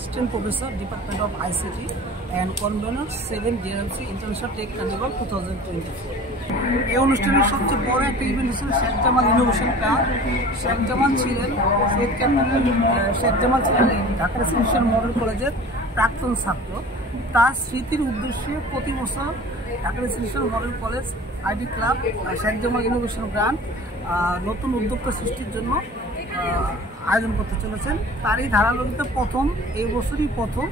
Assistant Professor, Department of ICT and Convener 7 JRMC International Tech Carnival 2024. এই অনুষ্ঠানের সবচেয়ে বড় একটা ইভেন্ট হিসেবে শেখ জামাল ইনোভেশন ক্লাব। শেখ জামাল ছিলেন ঢাকা রেসিডেন্সিয়াল মডেল কলেজের প্রাক্তন ছাত্র। তার স্মৃতির উদ্দেশ্যে প্রতি বছর Dhaka residential model college ID club Sheikh Jamal innovation grant নতুন উদ্যোক্তা সৃষ্টির জন্য আয়োজন করতে চলেছেন। তারই ধারাবাহিকতা এই বছরই প্রথম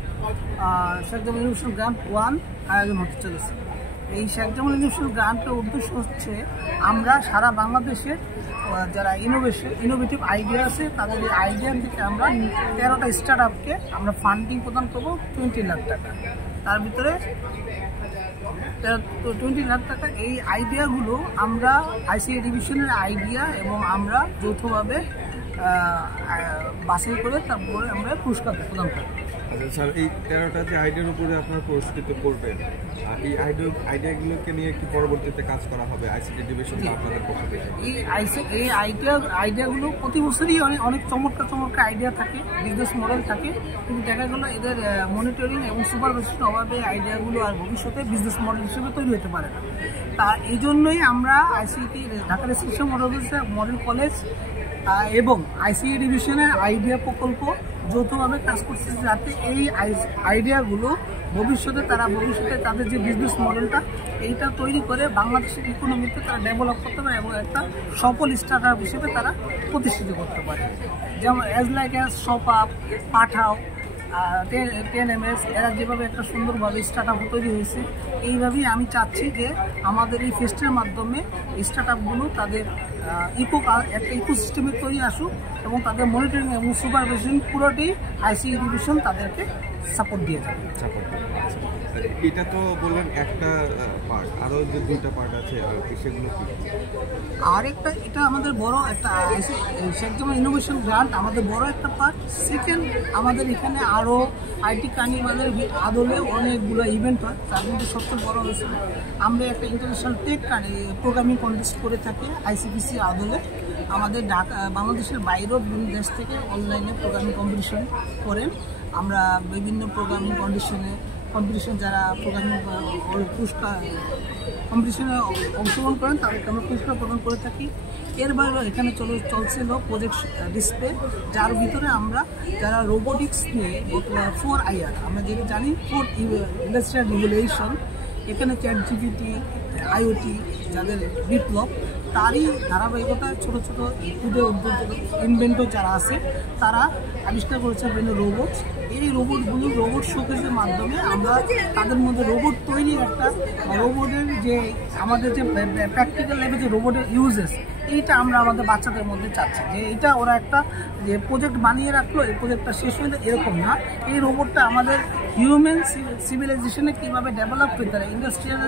শেখ জামাল ইনোভেশন গ্রান্ট 1 আয়োজন হতে চলেছে। এই শেখ জামাল ইনোভেশন গ্রান্টের উদ্দেশ্য হচ্ছে আমরা সারা বাংলাদেশের যারা ইনোভেটিভ আইডিয়া আছে তাদের এই আইডিয়া থেকে আমরা 13টা স্টার্ট আপকে আমরা ফান্ডিং প্রদান করবো 20 লাখ টাকা। তার ভিতরে 20 লাখ টাকা এই আইডিয়াগুলো আমরা আইসিএ ডিভিশনের আইডিয়া এবং আমরা যৌথভাবে বাছাই করে তারপরে আমরা পুরস্কার প্রদান করব। আচ্ছা স্যার, এই 13টা যে আইডিয়ার উপরে আপনারা পুরস্কৃত করবেন, এই আইডিয়াগুলোকে নিয়ে কি পরবর্তীতে কাজ করা হবে আইসিটি ডিভিশন বা আপনাদের পক্ষ থেকে? এই আইডিয়াগুলো প্রতি বছরই অনেক চমৎকার আইডিয়া থাকে, বিজনেস মডেল থাকে, কিন্তু দেখা গেল এদের মনিটরিং এবং সুপারভিশনের অভাবে আইডিয়াগুলো আর ভবিষ্যতে বিজনেস মডেল হিসেবে তৈরি হতে পারে না। তা এই জন্যই আমরা ICT Dhaka residential model college এবং আইসিএ ডিভিশনের আইডিয়া প্রকল্প যৌথভাবে কাজ করছে, যাতে এই আইডিয়াগুলো ভবিষ্যতে তাদের যে বিজনেস মডেলটা এইটা তৈরি করে বাংলাদেশের ইকোনমিতে তারা ডেভেলপ করতে পারে এবং একটা সফল স্টার্ট আপ হিসেবে তারা প্রতিষ্ঠিত করতে পারে। যেমন অ্যাজ শপ আপ, পাঠাও, 10MS এরা যেভাবে একটা সুন্দরভাবে স্টার্ট আপ তৈরি হয়েছে, এইভাবেই আমি চাচ্ছি যে আমাদের এই ফেস্টের মাধ্যমে স্টার্ট আপগুলো তাদের একটা ইকোসিস্টেমে তৈরি আসুক এবং তাদের মনিটরিং এবং সুপারভিশন পুরোটাই আইসিএ ডিভিশন তাদেরকে সাপোর্ট দিয়ে যাবে। এটা তো বললেন একটা পার্ট, আরও যে 2টা পার্ট আছে সেগুলো কি? আরেকটা এটা আমাদের বড় একটা শেখ জামাল ইনোভেশন গ্রান্ট আমাদের বড় একটা পার্ট। সেকেন্ড, আমাদের এখানে আরও আইটি কার্নিভালের আদলে অনেকগুলো ইভেন্ট হয়, তার মধ্যে সবচেয়ে বড় হয়েছে আমরা একটা ইন্টারন্যাশনাল টেক প্রোগ্রামিং কন্টেস্ট করে থাকি আইসিপিসি আদলে। আমাদের বাংলাদেশের বাইরেও বিভিন্ন দেশ থেকে অনলাইনে প্রোগ্রামিং কম্পিটিশন করেন। আমরা বিভিন্ন প্রোগ্রামিং কম্পিটিশন যারা প্রোগ্রামিং পুরস্কার কম্পিটিশনে অংশগ্রহণ করেন তাদেরকে আমরা পুরস্কার প্রদান করে থাকি। এর বাইরেও এখানে চলছিল প্রজেক্ট ডিসপ্লে, যার ভিতরে আমরা যারা রোবোটিক্স নিয়ে 4IR আমরা যেটা জানি 4th ইন্ডাস্ট্রিয়াল রিভলিউশন, এখানে ChatGPT, IoT যাদের বিপ্লব, তারই ধারাবাহিকতায় ছোটো ক্ষুদ্র উদ্যোগ ইনভেন্টর যারা আছে তারা আবিষ্কার করেছে বিভিন্ন রোবট। এই রোবট শোকেসের মাধ্যমে আমরা তাদের মধ্যে রোবট তৈরি একটা রোবটের যে আমাদের যে প্র্যাকটিক্যাল লাইফে যে রোবটের ইউজেস, এইটা আমরা আমাদের বাচ্চাদের মধ্যে চাচ্ছি যে এইটা ওরা একটা যে প্রজেক্ট বানিয়ে রাখলো, এই প্রজেক্টটা শেষ হয়ে যায় এরকম না, এই রোবটটা আমাদের হিউম্যান সিভিলাইজেশনে কীভাবে ডেভেলপ করতে পারে, ইন্ডাস্ট্রিয়াল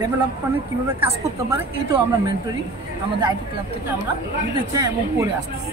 ডেভেলপমেন্টে কীভাবে কাজ করতে পারে, এইটাও আমরা মেন্টরিং আমাদের আইটি ক্লাব থেকে আমরা দিতে চাই এবং করে আসতেছি।